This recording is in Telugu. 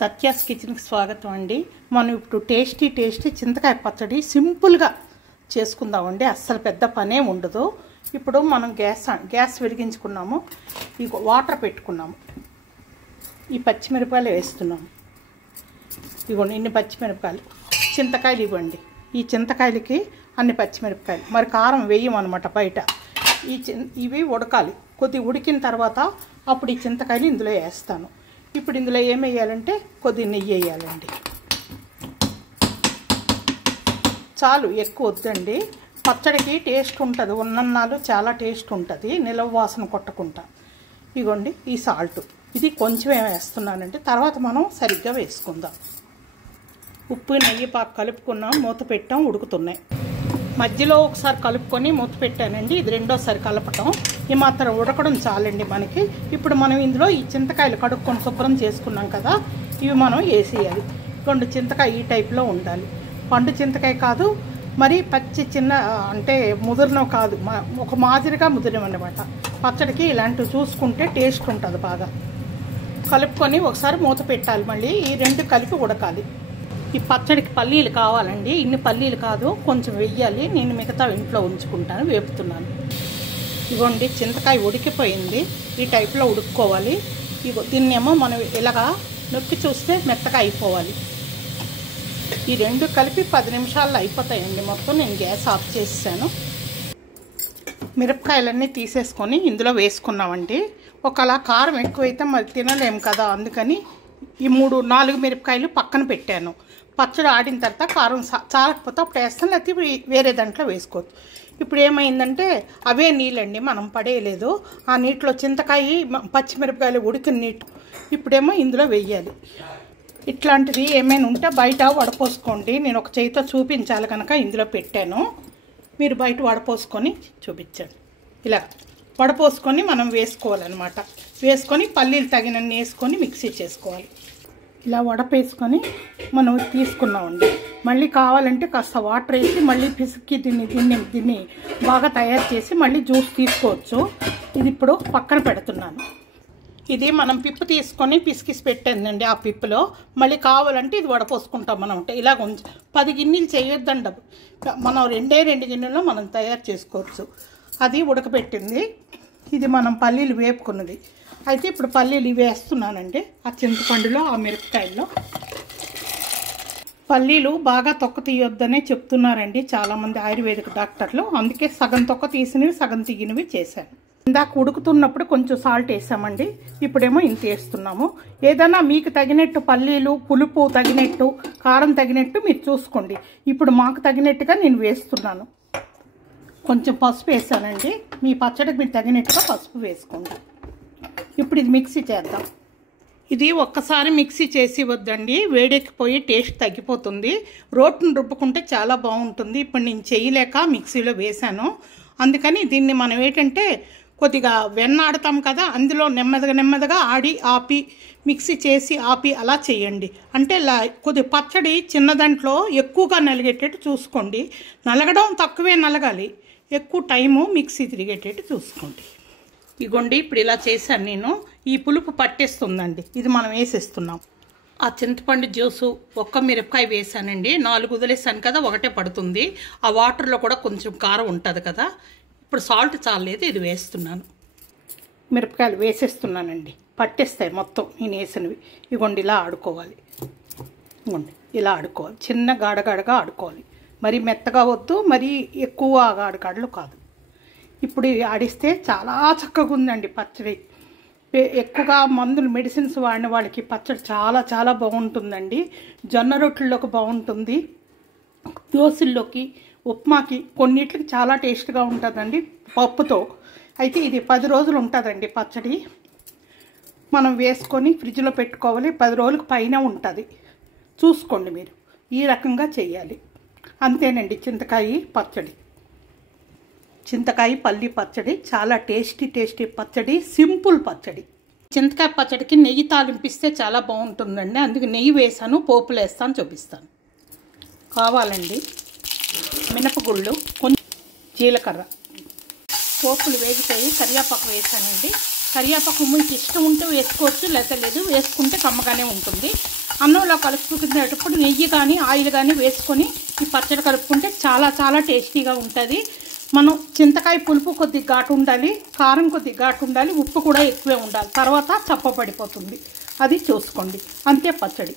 సత్యాస్ కిచెన్కి స్వాగతం అండి. మనం ఇప్పుడు టేస్టీ చింతకాయ పచ్చడి సింపుల్గా చేసుకుందామండి. అస్సలు పెద్ద పనే ఉండదు. ఇప్పుడు మనం గ్యాస్ వెలిగించుకున్నాము. ఈ వాటర్ పెట్టుకున్నాము. ఈ పచ్చిమిరపకాయలు వేస్తున్నాము. ఇవ్వండి ఇన్ని పచ్చిమిరపకాయలు. చింతకాయలు ఇవ్వండి. ఈ చింతకాయలకి అన్ని పచ్చిమిరపకాయలు. మరి కారం వేయమన్నమాట బయట. ఇవి ఉడకాలి. కొద్దిగా ఉడికిన తర్వాత అప్పుడు ఈ చింతకాయలు ఇందులో వేస్తాను. ఇప్పుడు ఇందులో ఏం వేయాలంటే కొద్ది నెయ్యి వేయాలండి. చాలు, ఎక్కువ వద్దండి. పచ్చడికి టేస్ట్ ఉంటుంది. ఉన్నన్నాళ్ళు చాలా టేస్ట్ ఉంటుంది. నిలవ వాసన కొట్టకుండా. ఇగోండి ఈ సాల్ట్ ఇది కొంచెం వేస్తున్నానండి. తర్వాత మనం సరిగ్గా వేసుకుందాం. ఉప్పు నెయ్యి పాకు కలుపుకున్నాం. మూత పెట్టాం, ఉడుకుతున్నాయి. మధ్యలో ఒకసారి కలుపుకొని మూత పెట్టానండి. ఇది రెండోసారి కలపటం. ఈ మాత్రం ఉడకడం చాలండి మనకి. ఇప్పుడు మనం ఇందులో ఈ చింతకాయలు కడుక్కొని శుభ్రం చేసుకున్నాం కదా, ఇవి మనం వేసేయాలి. రెండు చింతకాయ ఈ టైప్లో ఉండాలి. పండు చింతకాయ కాదు, మరి పచ్చి చిన్న అంటే ముదిరినవి కాదు, ఒక మాదిరిగా ముదిరినవన్నమాట. పచ్చడికి ఇలాంటివి చూసుకుంటే టేస్ట్ ఉంటుంది బాగా. కలుపుకొని ఒకసారి మూత పెట్టాలి. మళ్ళీ ఈ రెండు కలిపి ఉడకాలి. ఈ పచ్చడికి పల్లీలు కావాలండి. ఇన్ని పల్లీలు కాదు, కొంచెం వెయ్యాలి. నేను మిగతా ఇంట్లో ఉంచుకుంటాను, వేపుతున్నాను. ఇగోండి చింతకాయ ఉడికిపోయింది. ఈ టైప్లో ఉడుక్కోవాలి. ఇగో దీన్నేమో మనం ఇలాగా నొక్కి చూస్తే మెత్తగా అయిపోవాలి. ఈ రెండు కలిపి 10 నిమిషాల్లో అయిపోతాయండి మొత్తం. నేను గ్యాస్ ఆఫ్ చేసాను. మిరపకాయలన్నీ తీసేసుకొని ఇందులో వేసుకున్నామండి. ఒకలా కారం ఎక్కువైతే మరి తినలేము కదా, అందుకని ఈ 3-4 మిరపకాయలు పక్కన పెట్టాను. పచ్చడి ఆడిన తర్వాత కారం చాలకపోతే అప్పుడు వేస్తాను, లేకపోతే వేరే దాంట్లో వేసుకోవచ్చు. ఇప్పుడు ఏమైందంటే అవే నీళ్ళండి, మనం పడేయలేదు. ఆ నీటిలో చింతకాయ పచ్చిమిరపకాయలు ఉడికిన నీటి ఇప్పుడేమో ఇందులో వెయ్యాలి. ఇట్లాంటిది ఏమైనా ఉంటే బయట వడపోసుకోండి. నేను ఒక చేయితో చూపించాలి కనుక ఇందులో పెట్టాను. మీరు బయట వడపోసుకొని చూపించండి. ఇలా వడపోసుకొని మనం వేసుకోవాలన్నమాట. వేసుకొని పల్లీలు తగినన్ని వేసుకొని మిక్సీ చేసుకోవాలి. ఇలా వడపేసుకొని మనం తీసుకున్నామండి. మళ్ళీ కావాలంటే కాస్త వాటర్ వేసి మళ్ళీ పిసికి దీన్ని బాగా తయారు చేసి మళ్ళీ జ్యూస్ తీసుకోవచ్చు. ఇది ఇప్పుడు పక్కన పెడుతున్నాను. ఇది మనం పిప్పు తీసుకొని పిసికిసి పెట్టిందండి. ఆ పిప్పులో మళ్ళీ కావాలంటే ఇది వడపోసుకుంటాం మనం. ఇలా కొంచెం 10 గిన్నెలు చేయొద్దండి. మనం 2 గిన్నెల్లో మనం తయారు చేసుకోవచ్చు. అది ఉడకబెట్టింది. ఇది మనం పల్లీలు వేపుకున్నది. అయితే ఇప్పుడు పల్లీలు ఇవి వేస్తున్నానండి. ఆ చింతపండులో ఆ మిరపకాయల్లో. పల్లీలు బాగా తొక్క తీయొద్దనే చెప్తున్నారండి చాలామంది ఆయుర్వేదిక డాక్టర్లు. అందుకే సగం తొక్క తీసినవి సగం తీగినవి చేశాను. ఇందాక ఉడుకుతున్నప్పుడు కొంచెం సాల్ట్ వేసామండి. ఇప్పుడేమో ఇంత వేస్తున్నాము. ఏదైనా మీకు తగినట్టు పల్లీలు పులుపు తగినట్టు కారం తగినట్టు మీరు చూసుకోండి. ఇప్పుడు మాకు తగినట్టుగా నేను వేస్తున్నాను. కొంచెం పసుపు వేసానండి. మీ పచ్చడికి మీరు తగినట్టుగా పసుపు వేసుకోండి. ఇప్పుడు ఇది మిక్సీ చేద్దాం. ఇది ఒక్కసారి మిక్సీ చేసి వద్దండి, వేడెక్కిపోయి టేస్ట్ తగ్గిపోతుంది. రోట్ని రుబ్బుకుంటే చాలా బాగుంటుంది. ఇప్పుడు నేను చేయలేక మిక్సీలో వేశాను. అందుకని దీన్ని మనం ఏంటంటే కొద్దిగా వెన్నాడుతాం కదా, అందులో నెమ్మదిగా ఆడి ఆపి మిక్సీ చేసి ఆపి అలా చేయండి. అంటే కొద్ది పచ్చడి చిన్న దాంట్లో ఎక్కువగా నలిగేటట్టు చూసుకోండి. నలగడం తక్కువే నలగాలి, ఎక్కువ టైము మిక్సీ తిరిగేటట్టు చూసుకోండి. ఇగోండి ఇప్పుడు ఇలా చేశాను నేను. ఈ పులుపు పట్టేస్తుందండి. ఇది మనం వేసేస్తున్నాం. ఆ చింతపండు జ్యూసు ఒక్క మిరపకాయ వేసానండి. 4 వదిలేసాను కదా, ఒకటే పడుతుంది. ఆ వాటర్లో కూడా కొంచెం కారం ఉంటుంది కదా. ఇప్పుడు సాల్ట్ చాలేదు, ఇది వేస్తున్నాను. మిరపకాయలు వేసేస్తున్నానండి. పట్టేస్తాయి మొత్తం నేను వేసినవి. ఇగోండి ఇలా ఆడుకోవాలి. ఇగోండి ఇలా ఆడుకోవాలి. చిన్న గాడగాడగా ఆడుకోవాలి. మరి మెత్తగా వద్దు, మరి ఎక్కువ గాడగాడలు కాదు. ఇప్పుడు ఆడిస్తే చాలా చక్కగా ఉందండి పచ్చడి. ఎక్కువగా మందులు మెడిసిన్స్ వాడిన వాళ్ళకి పచ్చడి చాలా చాలా బాగుంటుందండి. జొన్న రొట్టెల్లోకి బాగుంటుంది, దోశల్లోకి, ఉప్మాకి, కొన్నిటికి చాలా టేస్ట్గా ఉంటుందండి పప్పుతో. అయితే ఇది 10 రోజులు ఉంటుందండి పచ్చడి. మనం వేసుకొని ఫ్రిడ్జ్లో పెట్టుకోవాలి. 10 రోజులకు పైన ఉంటుంది. చూసుకోండి మీరు. ఈ రకంగా చేయాలి. అంతేనండి చింతకాయ పచ్చడి. చింతకాయ పల్లి పచ్చడి చాలా టేస్టీ పచ్చడి, సింపుల్ పచ్చడి. చింతకాయ పచ్చడికి నెయ్యి తాలింపిస్తే చాలా బాగుంటుందండి. అందుకే నెయ్యి వేసాను, పోపులు వేస్తాను, చూపిస్తాను. కావాలండి మినపగుళ్ళు, కొంచెం జీలకర్ర, పోపులు వేగిపోయి కరివేపాకు వేసానండి. కరివేపాకు మీకు ఇష్టం ఉంటే వేసుకోవచ్చు, లేకపోతే లేదు. వేసుకుంటే కమ్మగానే ఉంటుంది. అన్నంలో కలుపుకునేటప్పుడు నెయ్యి కానీ ఆయిల్ కానీ వేసుకొని ఈ పచ్చడి కలుపుకుంటే చాలా చాలా టేస్టీగా ఉంటుంది. మనం చింతకాయ పులుపు కొద్దిగా ఘాటు ఉండాలి, కారం కొద్దిగా ఘాటు ఉండాలి, ఉప్పు కూడా ఎక్కువే ఉండాలి. తర్వాత చప్పపడిపోతుంది. అది చూసుకోండి. అంతే పచ్చడి.